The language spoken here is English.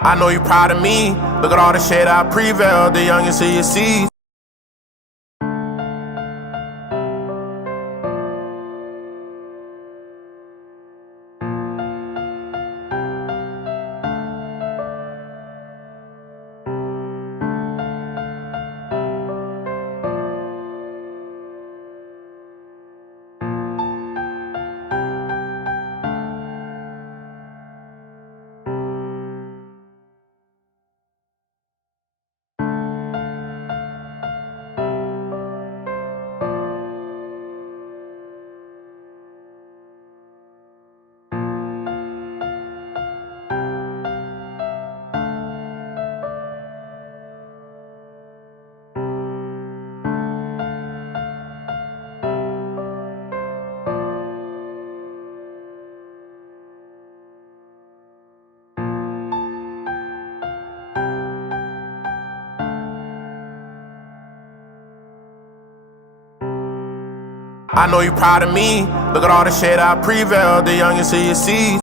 I know you proud of me. Look at all the shit I prevailed. The youngest of your seeds. I know you proud of me. Look at all the shit I prevailed. The youngest of your seeds.